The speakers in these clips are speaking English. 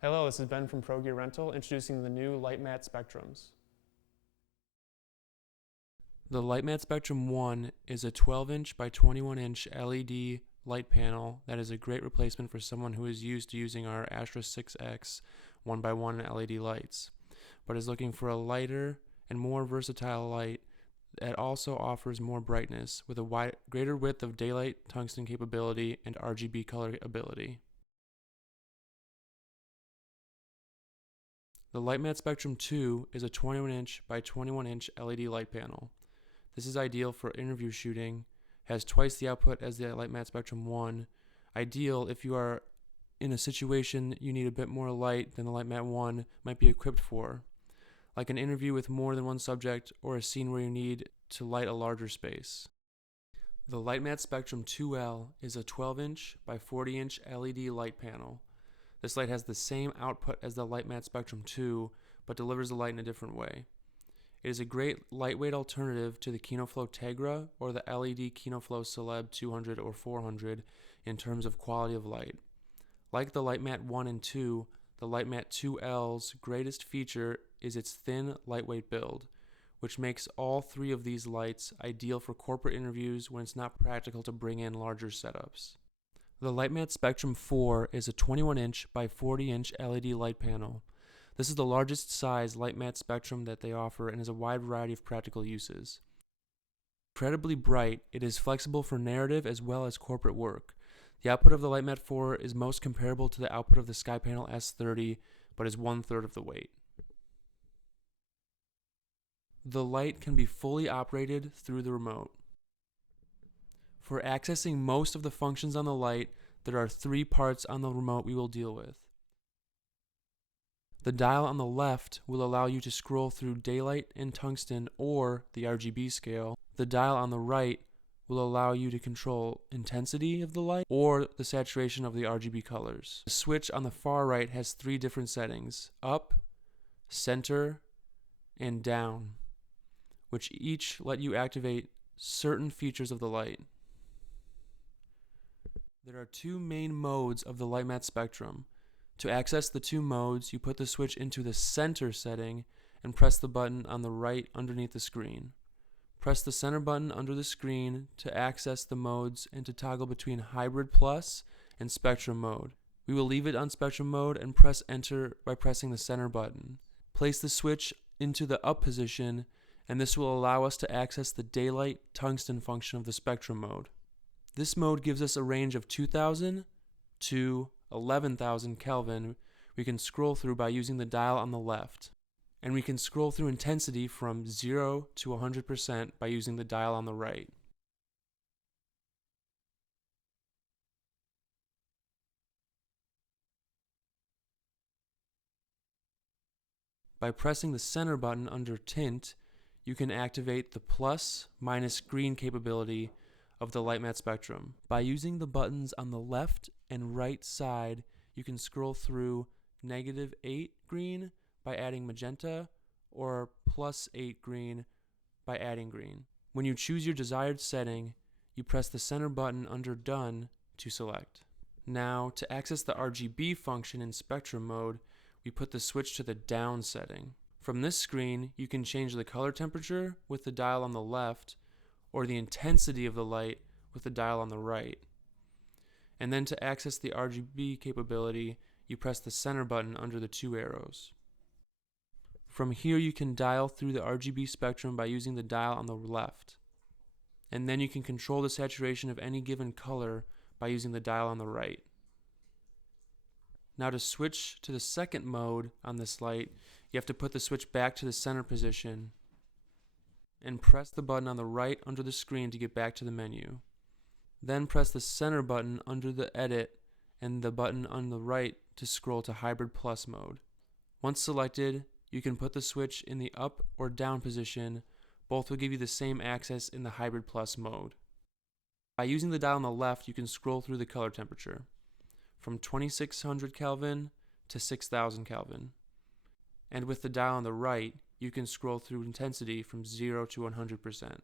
Hello, this is Ben from ProGear Rental introducing the new Litemat Spectrums. The Litemat Spectrum 1 is a 12-inch by 21-inch LED light panel that is a great replacement for someone who is used to using our Astra 6X 1x1 LED lights, but is looking for a lighter and more versatile light that also offers more brightness with a greater width of daylight tungsten capability and RGB color ability. The Litemat Spectrum 2 is a 21-inch by 21-inch LED light panel. This is ideal for interview shooting, has twice the output as the Litemat Spectrum 1, ideal if you are in a situation you need a bit more light than the Litemat 1 might be equipped for, like an interview with more than one subject or a scene where you need to light a larger space. The Litemat Spectrum 2L is a 12-inch by 40-inch LED light panel. This light has the same output as the Litemat Spectrum 2, but delivers the light in a different way. It is a great lightweight alternative to the KinoFlow Tegra or the LED KinoFlow Celeb 200 or 400 in terms of quality of light. Like the Litemat 1 and 2, the Litemat 2L's greatest feature is its thin, lightweight build, which makes all three of these lights ideal for corporate interviews when it's not practical to bring in larger setups. The Litemat Spectrum 4 is a 21-inch by 40-inch LED light panel. This is the largest size Litemat Spectrum that they offer and has a wide variety of practical uses. Incredibly bright, it is flexible for narrative as well as corporate work. The output of the Litemat 4 is most comparable to the output of the SkyPanel S30, but is 1/3 of the weight. The light can be fully operated through the remote. For accessing most of the functions on the light, there are three parts on the remote we will deal with. The dial on the left will allow you to scroll through daylight and tungsten or the RGB scale. The dial on the right will allow you to control intensity of the light or the saturation of the RGB colors. The switch on the far right has three different settings: up, center, and down, which each let you activate certain features of the light. There are two main modes of the Litemat Spectrum. To access the two modes, you put the switch into the center setting and press the button on the right underneath the screen. Press the center button under the screen to access the modes and to toggle between Hybrid Plus and Spectrum mode. We will leave it on Spectrum mode and press enter by pressing the center button. Place the switch into the up position, and this will allow us to access the daylight tungsten function of the Spectrum mode. This mode gives us a range of 2000 to 11,000 Kelvin we can scroll through by using the dial on the left. And we can scroll through intensity from 0 to 100% by using the dial on the right. By pressing the center button under tint, you can activate the plus minus green capability of the Litemat Spectrum. By using the buttons on the left and right side, you can scroll through -8 green by adding magenta or +8 green by adding green. When you choose your desired setting, you press the center button under done to select. Now, to access the RGB function in Spectrum mode, we put the switch to the down setting. From this screen, you can change the color temperature with the dial on the left or the intensity of the light with the dial on the right. And then to access the RGB capability, you press the center button under the two arrows. From here you can dial through the RGB spectrum by using the dial on the left. And then you can control the saturation of any given color by using the dial on the right. Now to switch to the second mode on this light, you have to put the switch back to the center position and press the button on the right under the screen to get back to the menu. Then press the center button under the edit and the button on the right to scroll to Hybrid Plus mode. Once selected, you can put the switch in the up or down position. Both will give you the same access in the Hybrid Plus mode. By using the dial on the left, you can scroll through the color temperature from 2600 Kelvin to 6000 Kelvin. And with the dial on the right, you can scroll through intensity from 0 to 100%.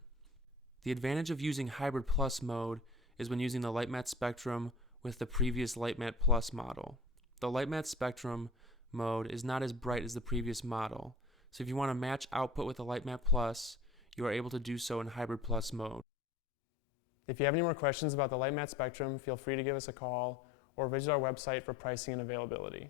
The advantage of using Hybrid Plus mode is when using the Litemat Spectrum with the previous Litemat Plus model. the Litemat Spectrum mode is not as bright as the previous model. So if you want to match output with the Litemat Plus, you are able to do so in Hybrid Plus mode. If you have any more questions about the Litemat Spectrum, feel free to give us a call or visit our website for pricing and availability.